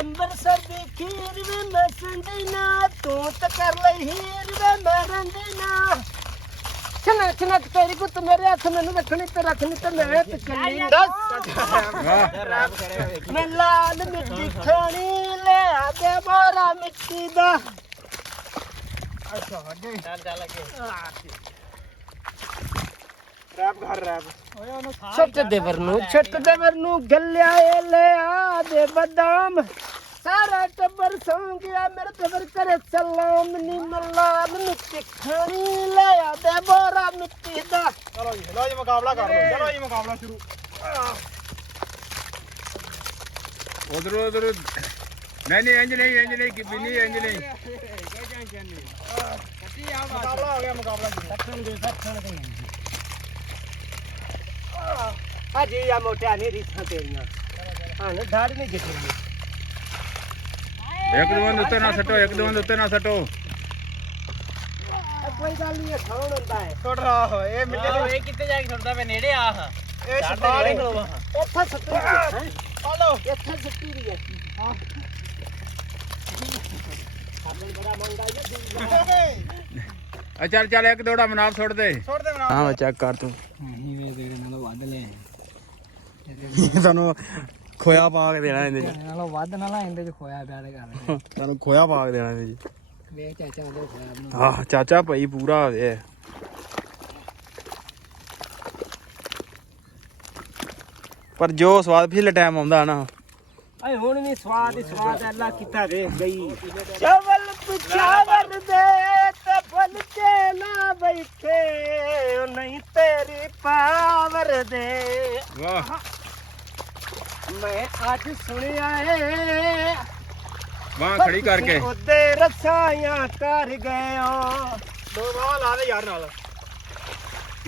ਅੰਬਰਸਰ ਦੀ ਖੀਰ ਵੇ ਮੈਂ ਸੰਜਣਾ ਤੂੰ ਤਾਂ ਕਰ ਲਈ ਹੀਰ ਵੇ ਮੈਂ ਰੰਜਣਾ ਚਨਾ ਚਨਾ ਤੇਰੀ ਗੁੱਤ ਮੇਰੇ ਹੱਥ ਮੈਨੂੰ ਰੱਖਣੀ ਤੇ ਰੱਖਣੀ ਤੇ ਮੈਂ ਤੇ ਚੱਲੀ ਮੈਂ ਲਾਲ ਮਿੱਟੀ ਖਾਣੀ ਲੈ ਆ ਦੇ ਮੋਰਾ ਮਿੱਟੀ ਦਾ ਅੱਛਾ ਅੱਗੇ ਚੱਲ ਅੱਗੇ ਰੈਪ ਘਰ ਰੈਪ ਓਏ ਉਹਨੂੰ ਖਾ ਛੱਟ ਦੇਵਰ ਨੂੰ ਗੱਲਿਆ ਏ ਲੈ ਆ ਦੇ ਬਦਾਮ ਸਾਰਾ ਟੱਬਰ ਸੌਂ ਗਿਆ ਮੇਰੇ ਟੱਬਰ ਕਰੇ ਸਲਾਮ ਨੀ ਮਲਾਮ ਮਿੱਟੀ ਖਾਣੀ ਲੈ ਆ ਦੇ ਬੋਰਾ ਮਿੱਟੀ ਦਾ ਚਲੋ ਜੀ ਮੁਕਾਬਲਾ ਕਰ ਲਓ ਚਲੋ ਜੀ ਮੁਕਾਬਲਾ ਸ਼ੁਰੂ ਉਧਰ ਨਹੀਂ ਇੰਜ ਨਹੀਂ ਕਿ ਬਿਨੀ ਇੰਜ ਨਹੀਂ ਮੁਕਾਬਲਾ ਹੋ ਗਿਆ ਮੁਕਾਬਲਾ ਸੱਖਣ ਦੇ ਅਜੀ ਆ ਮੋਟਿਆ ਨਹੀਂ ਰੀਸਾਂ ਤੇਰੀਆਂ ਹਾਂ ਨਾ ਢਾੜ ਨਹੀਂ ਜਿੱਤਦੀ ਇੱਕ ਦੋ ਉੱਤੇ ਨਾ ਸੱਟੋ ਕੋਈ ਗੱਲ ਨਹੀਂ ਖਾਣ ਹੁੰਦਾ ਹੈ ਛੋੜ ਰਹਾ ਹੋ ਇਹ ਮਿੱਟੇ ਤੋਂ ਇਹ ਕਿੱਥੇ ਜਾ ਕੇ ਛੁੱਟਦਾ ਵੇ ਨੇੜੇ ਆ ਇਹ ਛਪਾ ਨਹੀਂ ਖਲੋਵਾ ਇੱਥੇ ਸੱਟੀ ਹੈ ਆ ਲਓ ਇੱਥੇ ਸੱਟੀ ਦੀ ਹੈ ਸਾਬਣ ਬੜਾ ਮੰਗਾ ਹੈ ਚੱਲ ਇੱਕ ਦੋੜਾ ਮਨਾਬ ਛੋੜ ਦੇ ਮਨਾਬ ਹਾਂ ਚੈੱਕ ਕਰ ਤੂੰ ਨਹੀਂ ਮੈਂ ਤੇਰੇ ਨਾਲੋਂ ਵੱਧ ਲੈ ਤੁਹਾਨੂੰ ਖੋਇਆ ਪਾ ਕੇ ਦੇਣਾ ਇਹਦੇ ਚ ਨਾਲੋਂ ਵੱਧ ਨਾ ਲਾ ਇਹਦੇ ਚ ਖੋਇਆ ਪਿਆ ਤੇ ਕਰ ਤੁਹਾਨੂੰ ਖੋਇਆ ਪਾ ਕੇ ਦੇਣਾ ਇਹਦੇ ਚ ਵੇਖ ਚਾਚਾ ਉਹਦੇ ਖੋਇਆ ਬਣਾ ਆਹ ਚਾਚਾ ਭਾਈ ਪੂਰਾ ਹੋਵੇ ਪਰ ਜੋ ਸਵਾਦ ਪਿਛਲੇ ਟਾਈਮ ਆਉਂਦਾ ਨਾ ਆਏ ਹੁਣ ਵੀ ਸਵਾਦ ਅੱਲਾ ਕੀਤਾ ਦੇ ਗਈ ਚਾਵਲ ਪੁਚਾਵਰ ਦੇ ਤੇ ਫਲ ਕੇ ਨਾ ਬੈਠੇ ਉਹ ਨਹੀਂ ਤੇਰੀ ਪਾਵਰ ਦੇ ਵਾਹ ਮੈਂ ਅੱਜ ਸੁਣਿਆ ਏ ਬਾਹ ਖੜੀ ਕਰਕੇ ਉਹਦੇ ਰਸਾਈਆਂ ਕਰ ਗਏ ਦੋ ਵਾਹ ਲਾ ਦੇ ਯਾਰ ਨਾਲ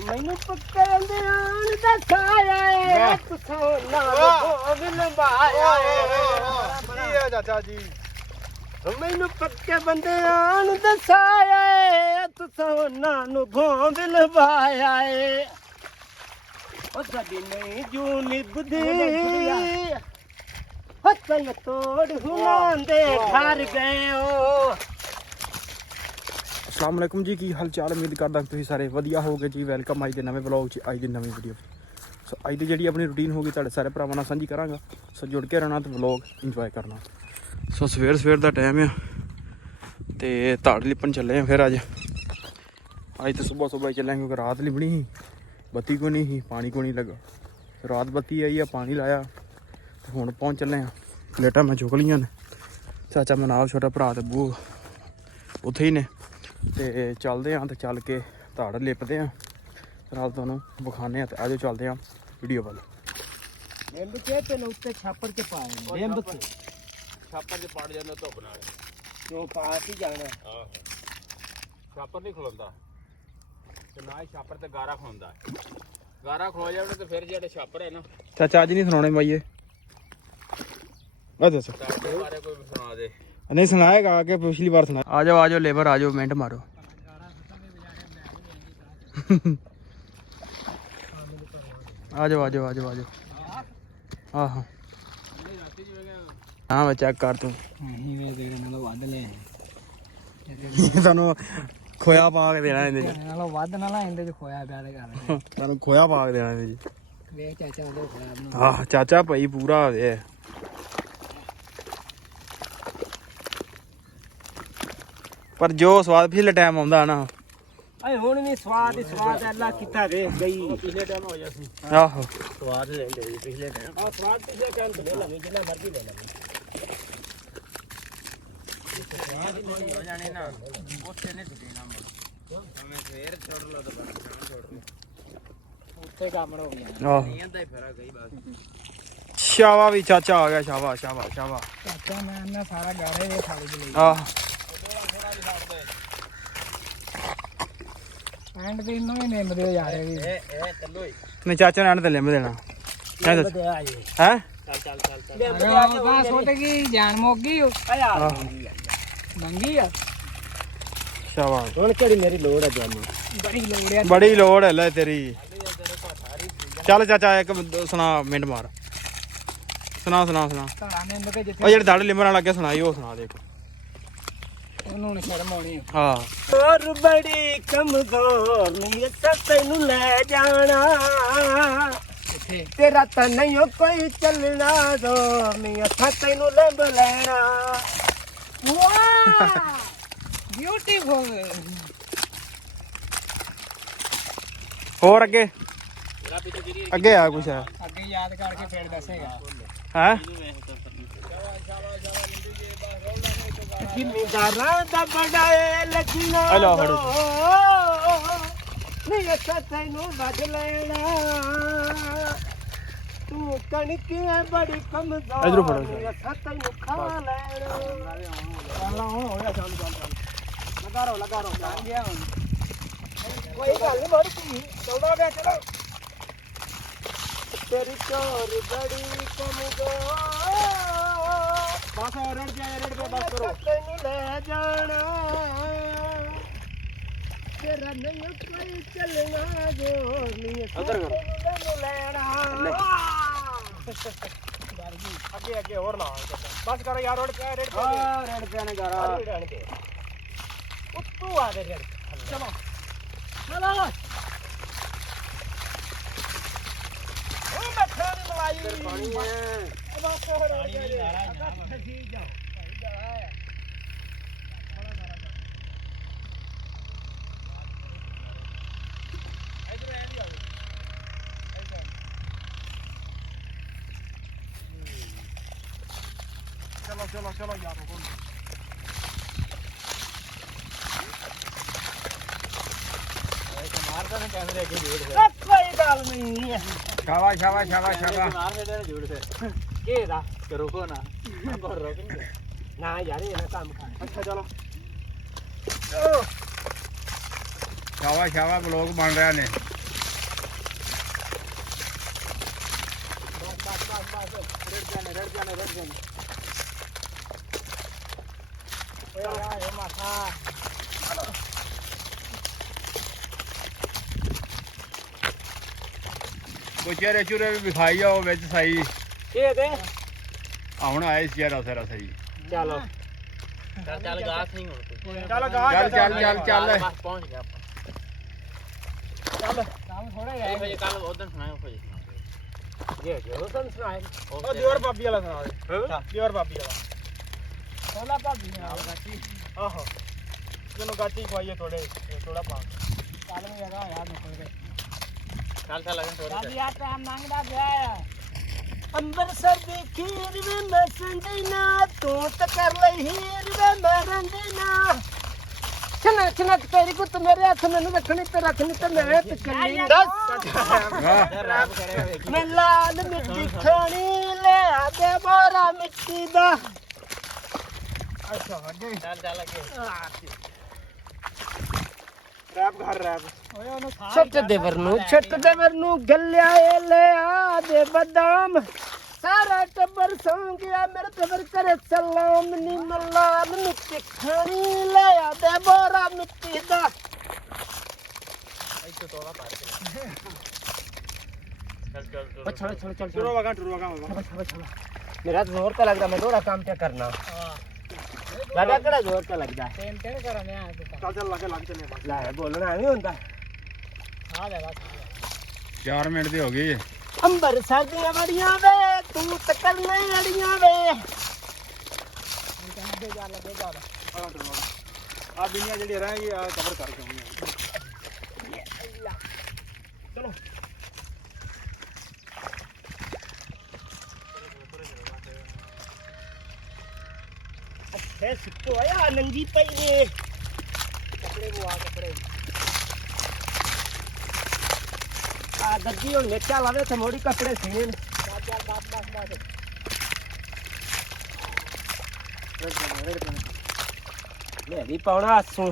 ਮੈਨੂੰ ਪੱਕਣ ਦੇ ਆਣ ਦਾ ਸਾਇਆ ਏ ਤੁਸੋਂ ਨਾ ਵਿਲੰਬਾਇਆ ਕੀ ਹੈ ਚਾਚਾ ਜੀ ਮੈਨੂੰ ਪੱਕੇ ਬੰਦੇ ਆਣ ਦਾ ਸਾਇਆ ਏ ਤੁਸੋਂ ਨਾ ਨੂੰ ਭੋਂ ਵਿਲੰਬਾਇਆ ਏ ਉਹ ਸਾਡੀ ਨਹੀਂ ਜੂ ਨਿਭਦੀ ਹੱਥਨ ਤੋੜ ਹੁਨਾਂ ਦੇ ਘਰ ਗਏ ਓ ਅਸਲਾਮ ਵਾਲੇਕੁਮ ਜੀ ਕੀ ਹਾਲ ਚਾਲ ਉਮੀਦ ਕਰਦਾ ਤੁਸੀਂ ਸਾਰੇ ਵਧੀਆ ਹੋਗੇ ਜੀ ਵੈਲਕਮ ਅੱਜ ਦੇ ਨਵੇਂ ਵਲੌਗ 'ਚ ਅੱਜ ਦੀ ਨਵੀਂ ਵੀਡੀਓ ਸੋ ਅੱਜ ਦੀ ਜਿਹੜੀ ਆਪਣੀ ਰੂਟੀਨ ਹੋਗੀ ਤੁਹਾਡੇ ਸਾਰੇ ਭਰਾਵਾਂ ਨਾਲ ਸਾਂਝੀ ਕਰਾਂਗਾ ਸੋ ਜੁੜ ਕੇ ਰਹਿਣਾ ਤੇ ਵਲੌਗ ਇੰਜੋਏ ਕਰਨਾ ਸੋ ਸਵੇਰ ਦਾ ਟਾਈਮ ਆ ਤੇ ਧਾੜ ਲਿਪਣ ਚੱਲੇ ਆ ਫਿਰ ਅੱਜ ਤਾਂ ਸਵੇਰ ਹੀ ਚੱਲਾਂਗੇ ਕਿਉਂਕਿ ਰਾਤ ਲਿਬਣੀ ਸੀ ਬੱਤੀ ਕੋ ਨਹੀਂ ਸੀ ਪਾਣੀ ਕੋ ਨਹੀਂ ਲੱਗਾ ਰਾਤ ਬੱਤੀ ਆਈ ਆ ਪਾਣੀ ਲਾਇਆ ਤੇ ਹੁਣ ਪਹੁੰਚ ਚੱਲੇ ਆ ਪਲੇਟਾਂ ਮੈਂ ਚੁੱਕ ਲਈਆਂ ਨੇ ਚਾਚਾ ਮਨਾਲ ਛੋਟਾ ਭਰਾ ਤੇ ਬੂ ਉੱਥੇ ਹੀ ਨੇ ਤੇ ਚੱਲਦੇ ਆਂ ਤੇ ਚੱਲ ਕੇ ਧਾੜ ਲਿਪਦੇ ਆਂ ਨਾਲ ਤੁਹਾਨੂੰ ਵਿਖਾਣੇ ਆ ਤੇ ਆਜੋ ਚੱਲਦੇ ਆਂ ਵੀਡੀਓ ਵੱਲ ਨਿੰਬ ਕੇ ਤੇ ਉੱਤੇ ਛਾਪੜ ਕੇ ਪਾਏ ਨਿੰਬ ਤੇ ਛਾਪਰ 'ਚ ਪੜ ਜਾਂਦਾ ਧੁੱਪ ਨਾਲ ਜੋ ਪਾ ਕੇ ਜਾਣਾ ਆਹੋ ਛਾਪਰ ਨਹੀਂ ਖਲੋਂਦਾ ਤੇ ਨਾ ਹੀ ਛਾਪਰ ਤੇ ਗਾਰਾ ਖਲੋਂਦਾ ਗਾਰਾ ਖਲੋ ਜਾਵੇ ਤੇ ਫਿਰ ਜਿਹੜੇ ਛਾਪਰ ਹੈ ਨਾ ਚਾਚਾ ਅੱਜ ਨਹੀਂ ਸੁਣਾਉਣੇ ਬਾਈਏ ਆ ਦੱਸ ਸਾਡੇ ਬਾਰੇ ਕੋਈ ਸੁਣਾ ਦੇ ਨਹੀਂ ਸੁਣਾਏਗਾ ਆ ਕੇ ਪਿਛਲੀ ਵਾਰ ਸੁਣਾ ਆ ਜਾਓ ਲੇਬਰ ਆ ਜਾਓ ਮਿੰਟ ਮਾਰੋ ਆ ਜਾਓ ਆਹ ਹਾਂ ਮੈਂ ਚੈੱਕ ਕਰ ਤੂੰ ਨਹੀਂ ਮੈਂ ਤੇਰੇ ਨਾਲੋਂ ਵੱਧ ਲੈ ਤੁਹਾਨੂੰ ਖੋਇਆ ਪਾ ਕੇ ਦੇਣਾ ਇਹਦੇ ਚ ਨਾਲੋਂ ਵੱਧ ਨਾ ਲਾ ਇਹਦੇ ਚ ਖੋਇਆ ਪਿਆ ਤੇ ਕਰ ਤੁਹਾਨੂੰ ਖੋਇਆ ਪਾ ਕੇ ਦੇਣਾ ਇਹਦੇ ਚ ਵੇਖ ਚਾਚਾ ਉਹਦੇ ਖੋਇਆ ਬਣਾ ਆਹ ਚਾਚਾ ਭਾਈ ਪੂਰਾ ਹੋਵੇ ਪਰ ਜੋ ਸਵਾਦ ਪਿਛਲੇ ਟਾਈਮ ਆਉਂਦਾ ਨਾ ਆਏ ਹੁਣ ਵੀ ਸਵਾਦ ਅੱਲਾ ਕੀਤਾ ਦੇ ਗਈ ਪਿਛਲੇ ਟਾਈਮ ਹੋ ਜਾਸੀ ਆਹੋ ਸਵਾਦ ਲੈਂਦੇ ਜੀ ਪਿਛਲੇ ਟਾਈਮ ਸਵਾਦ ਪਿਛਲੇ ਟਾਈਮ ਤੇ ਲੈ ਲਾਂਗੇ ਜਿੰਨਾ ਮਰਜ਼ੀ ਲੈ ਲਾਂਗੇ ਸਵਾਦ ਨਹੀਂ ਹੋ ਜਾਣੇ ਨਾ ਉੱਥੇ ਨੇ ਟੁੱਟਣਾ ਮੈਂ ਫੇਰ ਛੋੜ ਲਓ ਤਾਂ ਛੋੜ ਲਓ ਉੱਥੇ ਕੰਮ ਹੋ ਗਿਆ ਆਹ ਨਹੀਂ ਆਂਦਾ ਹੀ ਫੇਰਾ ਗਈ ਬਸ ਸ਼ਾਵਾ ਵੀ ਚਾਚਾ ਆ ਗਿਆ ਸ਼ਾਵਾ ਚਾਚਾ ਮੈਂ ਸਾਰਾ ਗਾਰੇ ਦੇ ਥਾਲੀ ਚ ਲਈ ਆਹ ਐਂਡ ਤੇ ਇਹਨੂੰ ਹੀ ਨਿੰਮ ਦੇ ਜਾ ਰਹੇ ਵੀ ਇਹ ਤੱਲੋ ਹੀ ਨਹੀਂ ਚਾਚਾ ਨੇ ਤੇ ਲਿੰਬ ਦੇਣਾ ਹੈ ਬਸ ਸੁੱਟ ਗਈ ਜਾਨ ਮੁੱਕ ਗਈ ਆਇਆ ਮੰਗੀ ਆ ਸ਼ਾਵਾ ਹੁਣ ਕਿਹੜੀ ਮੇਰੀ ਲੋੜ ਹੈ ਜਾਨੂੰ ਬੜੀ ਲੋੜ ਆ ਬੜੀ ਲੋੜ ਹੈ ਲੈ ਤੇਰੀ ਚੱਲ ਚਾਚਾ ਇੱਕ ਸੁਣਾ ਮਿੰਟ ਮਾਰ ਸੁਣਾ ਸੁਣਾ ਸੁਣਾ ਧੜਾ ਨੇ ਕੇ ਜਿੱਥੇ ਉਹ ਜਿਹੜੇ ਦੜ ਲਿਮਰਾਂ ਲੱਗੇ ਸੁਣਾਈ ਉਹ ਸੁਣਾ ਦੇ ਉਹਨੂੰ ਨੀ ਸ਼ਰਮ ਆਉਣੀ ਹਾਂ ਹੋਰ ਬੜੀ ਕਮਜ਼ੋਰ ਨਹੀਂ ਅੱਛਾ ਤੈਨੂੰ ਲੈ ਜਾਣਾ ਤੇਰਾ ਤਾਂ ਨਹੀਂ ਓ ਕੋਈ ਚੱਲਣਾ ਦੋ ਨਹੀਂ ਅੱਛਾ ਤੈਨੂੰ ਲੱਭ ਲੈਣਾ ਵਾਹ ਬਿਊਟੀਫੁਲ ਹੋਰ ਅੱਗੇ ਅੱਗੇ ਆ ਕੁਛ ਹੈ ਅੱਗੇ ਯਾਦ ਕਰਕੇ ਫੇਰ ਦੱਸੇਗਾ ਹੈ ਜ਼ਿਮੀਦਾਰਾਂ ਦਾ ਬੜਾ ਏ ਲਖੀਨਾ ਆ ਲਓ ਫੜੋ। ਨਹੀਂ ਅੱਛਾ ਤੈਨੂੰ ਵੱਢ ਲੈਣਾ ਤੂੰ ਕਣਕ ਹੈ ਬੜੀ ਕਮਜ਼ੋਰ ਇੱਧਰੋਂ ਫੜੋ ਨਹੀਂ ਅੱਛਾ ਤੈਨੂੰ ਖਾ ਲੈਣਾ ਚੱਲ ਹੁਣ ਹੋਇਆ ਚੱਲ ਲਗਾ ਰੋ ਜਾਣ ਗਿਆ ਹੁਣ ਕੋਈ ਗੱਲ ਨਹੀਂ ਮਰ ਕੀ ਚਲਦਾ ਪਿਆ ਚਲੋ ਤੇਰੀ ਚੋਰ ਬੜੀ ਕਮਜ਼ੋਰ ਬਸ ਰੜ ਪੇ ਬਸ ਕਰੋ ਤੈਨੂੰ ਲੈ ਜਾਣਾ ਤੇਰਾ ਨਹੀਂ ਕੋਈ ਚੱਲਣਾ ਜੋ ਨਹੀਂ ਉੱਧਰ ਕਰੋ। ਤੈਨੂੰ ਲੈਣਾ ਅੱਗੇ ਹੋਰ ਲਾ ਬਸ ਕਰੋ ਯਾਰ ਰੜ ਪੇ ਨੇ ਗਾਰਾ ਉੱਤੋਂ ਆ ਦੇ ਰੜ ਚਲੋ ਚਲੋ ਉਹ ਮੱਖਣ ਦੀ ਮਲਾਈ ਪਾਣੀ ਹੈ ਬਸ ਹੋ ਰਿਹਾ ਫਸੀ ਜਾਓ ਚਲੋ ਯਾਰ ਮਾਰਦਾ ਨੇ ਕੈਮਰੇ ਅੱਗੇ ਜੋੜ ਦੇ ਕੋਈ ਗੱਲ ਨਹੀਂ ਸ਼ਾਬਾਸ਼ ਮਾਰ ਦੇ ਨੇ ਜੋੜ ਦੇ ਕੀ ਦਾ ਰੁਕੋ ਨਾ ਆਪਾਂ ਰੁਕ ਨਹੀਂ ਨਾ ਯਾਰ ਇਹ ਨਾ ਕੰਮ ਕਰ ਅੱਛਾ ਚਲੋ ਸ਼ਾਬਾਸ਼ ਬਲੌਗ ਬਣ ਰਿਹਾ ਨੇ ਬਸ ਰੜ ਜਾਣੇ ਓਏ ਆ ਇਹ ਮਾਥਾ ਕੋਈ ਚਿਹਰੇ ਚੁਰੇ ਵੀ ਵਿਖਾਈ ਜਾਓ ਵਿੱਚ ਸਹੀ ਇਹ ਦੇ ਹੁਣ ਆਏ ਚਿਹਰਾ ਸਾਰਾ ਸਹੀ ਚਲੋ ਚੱਲ ਗਾਸ ਨਹੀਂ ਹੁਣ ਕੋਈ ਚੱਲ ਚੱਲ ਬਸ ਪਹੁੰਚ ਗਿਆ ਆਪਾਂ ਚੱਲ ਕੰਮ ਥੋੜਾ ਇਹ ਵਜੇ ਕੱਲ ਉਦੋਂ ਸੁਣਾਇਆ ਹੋਈ ਜੇ ਜੋ ਤੁਮ ਸੁਣਾਏ ਉਹ ਦਿਓਰ ਭਾਬੀ ਵਾਲਾ ਸੁਣਾ ਦੇ ਦਿਓਰ ਭਾਬੀ ਵਾਲਾ ਸੋਲਾ ਭਾਬੀ ਨਾਲ ਗਾਚੀ ਆਹੋ ਜਿਹਨੂੰ ਗਾਚੀ ਖਵਾਈਏ ਥੋੜਾ ਪਾ ਕੱਲ ਨੂੰ ਜਗਾ ਯਾਰ ਨਿਕਲ ਕੇ ਚੱਲ ਲਗਨ ਤੋੜ ਸਾਡੀ ਆ ਟਾਈਮ ਮੰਗਦਾ ਗਿਆ ਆ ਅੰਮ੍ਰਿਤਸਰ ਦੀ ਖੀਰ ਵੀ ਮੈਂ ਸੰਦੀ ਨਾ ਤੂੰ ਤਾਂ ਕਰ ਲਈ ਹੀਰ ਵੇ ਮੈਂ ਰੰਦੀ ਨਾ ਚਨਾ ਤੇਰੀ ਗੁੱਤ ਮੇਰੇ ਹੱਥ ਮੈਨੂੰ ਰੱਖਣੀ ਤੇ ਰੱਖਣੀ ਤੇ ਮੈਂ ਤੇ ਚੱਲੀ ਦੱਸ ਰੱਬ ਕਰਿਆ ਵੇਖੀ ਮੈਂ ਲਾਲ ਮਿੱਟੀ ਖਾਣੀ ਲਿਆ ਦੇ ਮੋਰਾ ਮਿੱਟੀ ਦਾ ਅੱਛਾ ਅੱਗੇ ਚੱਲ ਅੱਗੇ ਰੈਪ ਓਏ ਉਹਨੂੰ ਛੱਟ ਦੇਵਰ ਨੂੰ ਗੱਲਿਆ ਏ ਲਿਆ ਦੇ ਬਦਾਮ ਸਾਰਾ ਟੱਬਰ ਸੌਂ ਗਿਆ ਮੇਰੇ ਟੱਬਰ ਕਰੇ ਸਲਾਮ ਨੀ ਮੱਲਾ ਮਿੱਟੀ ਖਾਣੀ ਲਿਆ ਦੇ ਮੋਰਾ ਮਿੱਟੀ ਦਾ ਇੱਥੇ ਤੋੜਾ ਪਾਰ ਚੱਲ ਟੁਰੋ ਵਗਾ ਮੇਰਾ ਜ਼ੋਰ ਤਾਂ ਲੱਗਦਾ ਮੈਂ ਥੋੜਾ ਕੰਮ ਤੇ ਕਰਨਾ ਲਗਾ ਕਿਹੜਾ ਜ਼ੋਰ ਤਾਂ ਲੱਗਦਾ ਟਾਈਮ ਤੇ ਕਰਨੇ ਆ ਚੱਲ ਲੱਗ ਚੱਲੇ ਬਸ ਲੈ ਬੋਲਣਾ ਨਹੀਂ ਹੁੰਦਾ ਆ ਲੈ ਬਸ 4 ਮਿੰਟ ਦੀ ਹੋ ਗਈ ਅੰਬਰ ਸਰਦੀਆਂ ਬੜੀਆਂ ਵੇ ਤੂੰ ਤੱਕਲ ਨਹੀਂ ਅੜੀਆਂ ਵੇ ਆ ਦੁਨੀਆ ਜਿਹੜੀ ਰਹਿ ਗਈ ਆ ਕਵਰ ਕਰਕੇ ਆਉਣੀ ਚਲੋ ਅੱਛੇ ਸਿੱਟੋ ਆਇਆ ਨੰਗੀ ਪਈ ਵੇ ਕੱਪੜੇ ਆ ਗੱਡੀ ਹੁਣ ਮੇਚਾ ਲਾਵੇ ਤੇ ਮੋੜੀ ਕੱਪੜੇ ਸੀਨੇ ਬਸ ਮੈਂ ਵੀ ਪਾਉਣਾ ਆਸੂ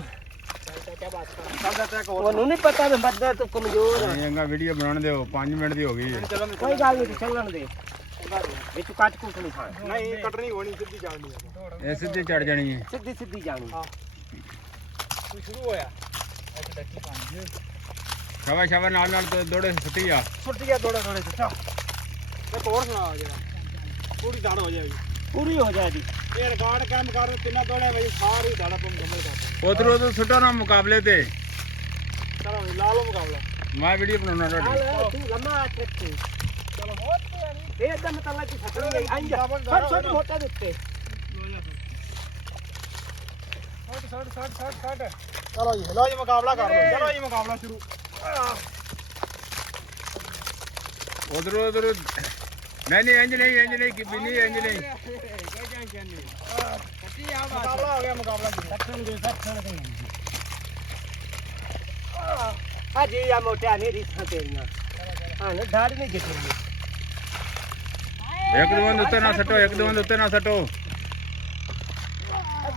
ਉਹਨੂੰ ਨਹੀਂ ਪਤਾ ਮੈਂ ਬੱਦਾ ਤੂੰ ਕਮਜ਼ੋਰ ਆ ਚੰਗਾ ਵੀਡੀਓ ਬਣਾਉਣ ਦਿਓ 5 ਮਿੰਟ ਦੀ ਹੋ ਗਈ ਕੋਈ ਗੱਲ ਨਹੀਂ ਚੱਲਣ ਦੇ ਵਿੱਚ ਕੱਟ ਕੁੱਟ ਨਹੀਂ ਖਾਣਾ ਨਹੀਂ ਕੱਟਣੀ ਹੋਣੀ ਸਿੱਧੀ ਜਾਣੀ ਇਹ ਸਿੱਧੀ ਚੜ ਜਾਣੀ ਹੈ ਸਿੱਧੀ ਜਾਣੀ ਤੂੰ ਸ਼ੁਰੂ ਹੋਇਆ ਇੱਥੇ ਡੱਕੀ ਪਾਣੀ ਸ਼ਾਬਾਸ਼ ਨਾਲ ਦੋੜੇ ਸੁੱਟੀ ਆ ਛੁੱਟ ਗਿਆ ਥੋੜੇ ਛੁੱਟਾ ਇੱਕ ਹੋਰ ਸੁਣਾ ਜਿਹੜਾ ਪੂਰੀ ਦਾੜ ਹੋ ਜਾਏਗੀ ਪੂਰੀ ਹੋ ਜਾਏਗੀ ਇਹ ਰਿਕਾਰਡ ਕੰਮ ਕਰ ਤਿੰਨਾਂ ਦੋੜਿਆਂ ਵਿੱਚ ਸਾਰੀ ਦਾੜ ਆਪਾਂ ਮੁਕੰਮਲ ਕਰ ਉਧਰ ਉਧਰ ਸੁੱਟੋ ਨਾ ਮੁਕਾਬਲੇ ਤੇ ਚਲੋ ਲਾ ਲਓ ਮੁਕਾਬਲਾ ਮੈਂ ਵੀਡੀਓ ਬਣਾਉਣਾ ਤੁਹਾਡੀ ਤੂੰ ਲੰਮਾ ਟ੍ਰਿਕ ਤੇ ਚਲੋ ਇਹ ਦਮ ਤੱਲਾ ਕੀ ਛੱਡਣੀ ਹੈ ਆਈ ਜਾ ਛੋਟ ਮੋਟਾ ਦੇ ਉੱਤੇ ਚਲੋ ਜੀ ਲਓ ਜੀ ਮੁਕਾਬਲਾ ਕਰ ਲਓ ਚਲੋ ਜੀ ਮੁਕਾਬਲਾ ਸ਼ੁਰੂ ਉਧਰ ਉਧਰ ਨਹੀਂ ਇੰਜ ਨਹੀਂ ਕਿ ਬਿਨੀ ਇੰਜ ਨਹੀਂ ਮੁਕਾਬਲਾ ਹੋ ਗਿਆ ਮੁਕਾਬਲਾ ਸ਼ੁਰੂ ਅੱਜ ਇਹ ਮੋਟਾ ਨਹੀਂ ਰੀਸਾਂ ਤੇਰੀਆਂ ਹਾਂ ਨਾ ਦਾੜ ਨਹੀਂ ਜਿੱਤਣੀ ਇੱਕ ਦੋ ਬੰਦ ਉੱਤੇ ਨਾ ਸੱਟੋ ਇੱਕ ਦੋ ਬੰਦ ਉੱਤੇ ਨਾ ਸੱਟੋ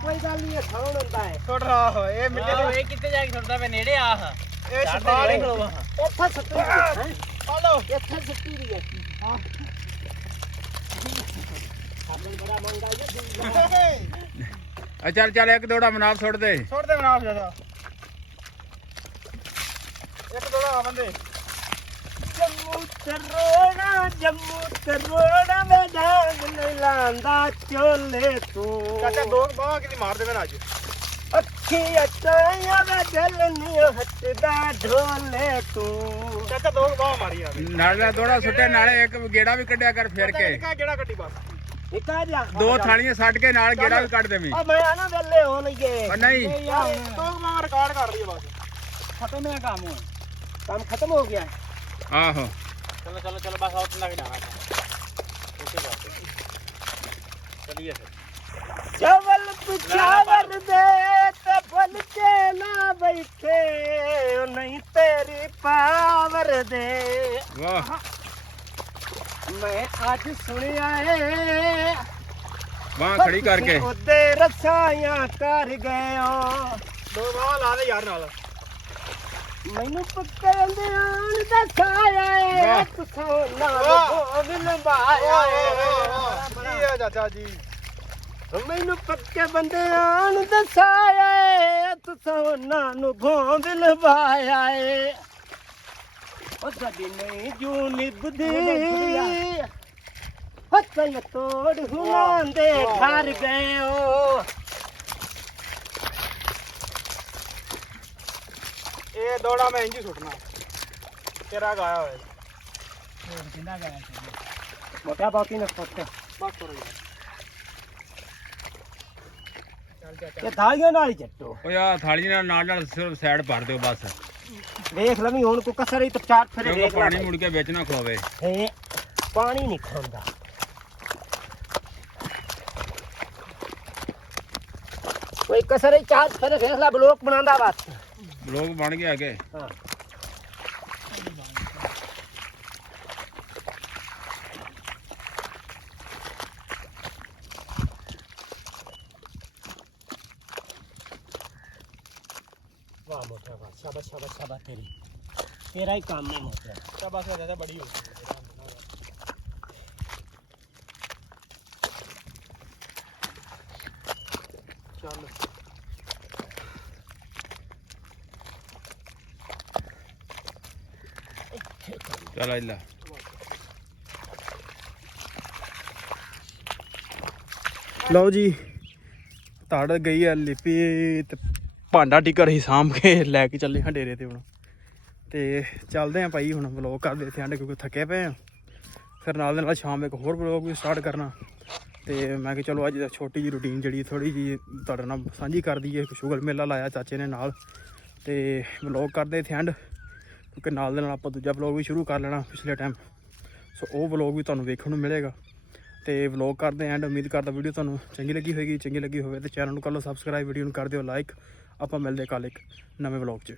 ਕੋਈ ਗੱਲ ਨਹੀਂ ਖਾਣ ਹੁੰਦਾ ਹੈ ਛੋੜ ਰਹਾ ਹੋ ਇਹ ਮਿੱਟੇ ਮਿੱਟੇ ਇਹ ਕਿੱਥੇ ਜਾ ਕੇ ਸੁੱਟਦਾ ਪਿਆ ਨੇੜੇ ਆਹ ਇਹ ਸ਼ਬਾਲ ਹੀ ਖਲੋਵਾ ਇੱਥੇ ਸੱਟੀ ਹੈ ਹਲੋ ਇੱਥੇ ਸੱਟੀ ਦੀ ਹੈ ਸਾਬਣ ਬੜਾ ਮੰਗਾ ਹੈ ਚੱਲ ਇੱਕ ਦੋੜਾ ਮਨਾਬ ਸੁੱਟ ਦੇ ਛੋੜ ਦੇ ਮਨਾਫ ਜਿਆਦਾ ਇੱਕ ਦੋੜਾ ਆ ਬੰਦੇ ਜੰਮੂ ਤਰੋੜਾ ਮੈਂ ਡਾਂਗ ਨਹੀਂ ਲਾਂਦਾ ਚੋਲੇ ਤੂੰ ਚਾਚਾ ਦੋ ਬਾਹਾਂ ਕਿਤੇ ਮਾਰ ਦੇਵੇ ਨਾ ਅੱਜ ਅੱਖੀ ਅਟਾਇਆ ਮੈਂ ਦਿਲ ਨਹੀਂ ਹੱਟਦਾ ਢੋਲੇ ਤੂੰ ਚਾਚਾ ਦੋ ਬਾਹਾਂ ਮਾਰੀ ਆ ਨਾਲੇ ਦੋੜਾ ਸੁੱਟੇ ਨਾਲੇ ਇੱਕ ਗੇੜਾ ਵੀ ਕੱਢਿਆ ਕਰ ਫਿਰ ਕੇ ਕਿਹੜਾ ਗੱਡੀ ਬਸ ਨਿਕਾ ਜਾ ਦੋ ਥਾਲੀਆਂ ਛੱਡ ਕੇ ਨਾਲ ਗੇੜਾ ਵੀ ਕੱਢ ਦੇਵੀਂ ਆ ਮੈਂ ਆਣਾ ਵੇਲੇ ਹੋ ਲਈਏ ਉਹ ਨਹੀਂ ਦੋ ਬਾਹਾਂ ਰਿਕਾਰਡ ਕਰ ਲਈਏ ਬਸ ਖਤਮ ਹੈ ਕੰਮ ਖਤਮ ਹੋ ਗਿਆ ਆਹੋ ਚਲੋ ਬਸ ਆਉਟ ਲੱਗ ਜਾਣਾ ਓਕੇ ਬਾਤ ਚਲਿਏ ਫਿਰ ਚਵਲ ਪੁਛਾਵਰ ਦੇ ਤੇ ਫਲ ਕੇ ਨਾ ਬੈਠੇ ਉਹ ਨਹੀਂ ਤੇਰੀ ਪਾਵਰ ਦੇ ਵਾਹ ਮੈਂ ਅੱਜ ਸੁਣਿਆ ਏ ਬਾਹ ਖੜੀ ਕਰਕੇ ਉਹਦੇ ਰਸਾਈਆਂ ਕਰ ਗਏ ਦੋ ਬਾਹਾਂ ਲਾ ਦੇ ਯਾਰ ਨਾਲ ਮੈਨੂੰ ਪੱਕੇ ਦੇ ਆਣ ਦਾ ਛਾਇਆ ਏ ਤੁਸੋਂ ਨਾਲ ਗੋਵਿਲ ਬਾਇਆ ਕੀ ਹੈ ਚਾਚਾ ਜੀ ਮੈਨੂੰ ਪੱਕੇ ਬੰਦੇ ਆਣ ਦਾ ਛਾਇਆ ਏ ਤੁਸੋਂ ਨਾਲ ਗੋਵਿਲ ਬਾਇਆ ਏ ਉਹ ਸਾਡੀ ਨਹੀਂ ਜੂ ਨਿਭਦੀ ਹੱਥਾਂ ਤੋੜ ਹੁਣਾਂ ਦੇ ਘਰ ਗਏ ਓ ਇਹ ਦੋੜਾ ਮੈਂ ਇੰਜ ਸੁੱਟਣਾ ਤੇਰਾ ਗਾਇਆ ਹੋਇਆ ਕਿੰਨਾ ਗਿਆ ਮੋਟਾ ਬਾਕੀ ਨਾ ਫੁੱਟ ਬਸ ਕਰੋ ਯਾਰ ਇਹ ਥਾਲੀਆਂ ਨਾਲ ਹੀ ਚੱਟੋ ਓ ਯਾ ਥਾਲੀ ਨਾਲ ਸਿਰਫ ਸਾਈਡ ਭਰ ਦਿਓ ਬਸ ਵੇਖ ਲਵੀਂ ਹੁਣ ਕੋ ਕਸਰ ਹੀ ਤਾਂ ਚਾਰ ਫੇਰੇ ਕਿਉਂਕਿ ਵੇਖ ਪਾਣੀ ਮੁੜ ਕੇ ਵਿੱਚ ਨਾ ਖਲੋਵੇ ਹੈ ਪਾਣੀ ਨਹੀਂ ਖਾਂਦਾ ਕੋਈ ਕਸਰ ਹੀ ਚਾਰ ਫੇਰੇ ਵੇਖ ਲੈ ਬਲੋਕ ਬਣਾਉਂਦਾ ਬਸ ਲੋਕ ਬਣ ਗਏ ਅੱਗੇ ਹਾਂ ਵਾਹ ਮੋਟਾ ਵਾਹ ਸ਼ਾਬਾਸ਼ ਤੇਰਾ ਹੀ ਕੰਮ ਹੈ ਮੋਟਾ ਸ਼ਾਬਾਸ਼ ਚਾਚਾ ਬੜੀ ਹੋ ਚੱਲ ਚੱਲ ਆਇਲਾ ਲਓ ਜੀ ਤਾੜ ਗਈ ਆ ਲਿਪੀ ਤੇ ਭਾਂਡਾ ਟਿਕਰ ਹੀ ਸਾਂਭ ਕੇ ਲੈ ਕੇ ਚੱਲੇ ਹਾਂ ਡੇਰੇ ਤੇ ਹੁਣ ਤੇ ਚੱਲਦੇ ਆ ਭਾਈ ਹੁਣ ਵਲੌਗ ਕਰਦੇ ਇੱਥੇ ਆਂਡੇ ਕਿਉਂਕਿ ਥੱਕੇ ਪਏ ਆ ਫਿਰ ਨਾਲ ਦੇ ਨਾਲ ਸ਼ਾਮ ਇੱਕ ਹੋਰ ਵਲੌਗ ਵੀ ਸਟਾਰਟ ਕਰਨਾ ਤੇ ਮੈਂ ਕਿਹਾ ਚਲੋ ਅੱਜ ਦਾ ਛੋਟੀ ਜੀ ਰੂਟੀਨ ਜਿਹੜੀ ਥੋੜੀ ਜੀ ਤੁਹਾਡੇ ਨਾਲ ਸਾਂਝੀ ਕਰ ਦਈਏ ਸ਼ੁਗਰ ਮੇਲਾ ਲਾਇਆ ਚਾਚੇ ਨੇ ਨਾਲ ਤੇ ਵਲੌਗ ਕਰਦੇ ਇੱਥੇ ਐਂਡ ਕਿਉਂਕਿ ਨਾਲ ਦੇ ਨਾਲ ਆਪਾਂ ਦੂਜਾ ਵਲੌਗ ਵੀ ਸ਼ੁਰੂ ਕਰ ਲੈਣਾ ਪਿਛਲੇ ਟਾਈਮ ਸੋ ਉਹ ਵਲੌਗ ਵੀ ਤੁਹਾਨੂੰ ਵੇਖਣ ਨੂੰ ਮਿਲੇਗਾ ਤੇ ਵਲੌਗ ਕਰਦੇ ਐਂਡ ਉਮੀਦ ਕਰਦਾ ਵੀਡੀਓ ਤੁਹਾਨੂੰ ਚੰਗੀ ਲੱਗੀ ਹੋਵੇ ਤੇ ਚੈਨਲ ਨੂੰ ਕਰ ਲਓ ਸਬਸਕ੍ਰਾਈਬ ਵੀਡੀਓ ਨੂੰ ਕਰ ਦਿਓ ਲਾਈਕ ਆਪਾਂ ਮਿਲਦੇ ਕੱਲ੍ਹ ਇੱਕ ਨਵੇਂ ਵਲੌਗ 'ਚ